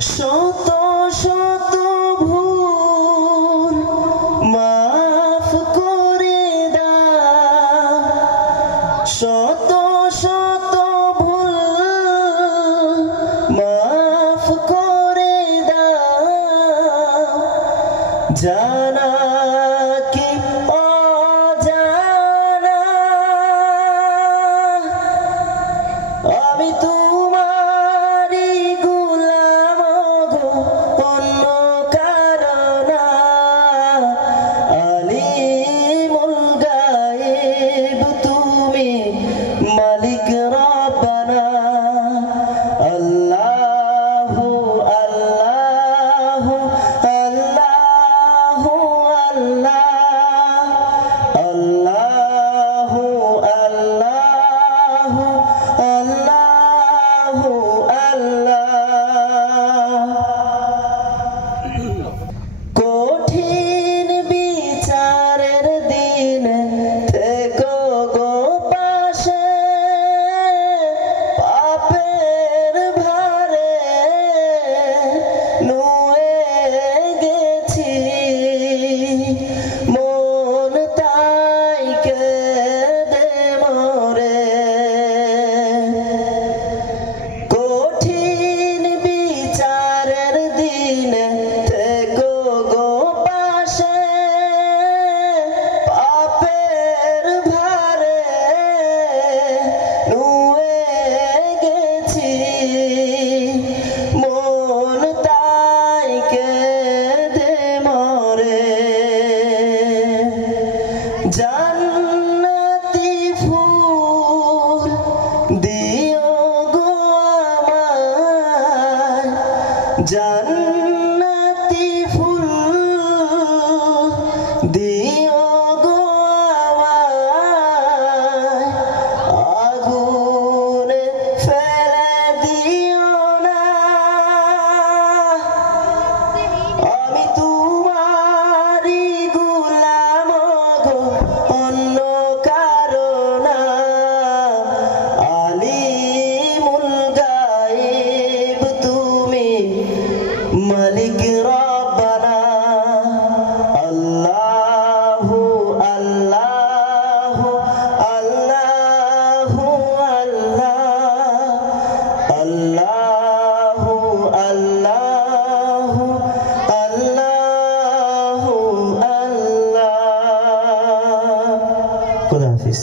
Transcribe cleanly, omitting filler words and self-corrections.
শত শত ভুল মাফ করে দাও, শত শত ভুল মাফ করে দাও, জানা কি অজানা আমি তোমারই গোলাম গো, অন্য কারো না। আলিমুল গায়েব তুমি, মালিক রব্বানা। আল্লাহু আল্লাহু আল্লাহু আল্লাহ, আল্লাহু আল্লাহু আল্লাহু আল্লাহ। কঠিন বিচারের দিন থেকো গো পাশে, পাপের ভারে নুয়ে গেছি, মন তাই কেঁদে মরে। কঠিন বিচারের দিন থেকো গো পাশে, পাপের ভারে নুয়ে গেছি, মন তাই কেঁদে মরে। জান্নাতি ফুল দিও গো আমায়, জান্নাতি ফুল দিও গো আমায়, আগুনে ফেলে দিও না। আমি তোমারই গোলাম গো, অন্য কারো না। আলিমুল গায়েব তুমি, মালিক রব্বানা। আল্লাহু আল্লাহু আল্লাহু আল্লাহ, আল্লাহু আল্লাহু আল্লাহু আল্লাহ। খোদা হাফিজ।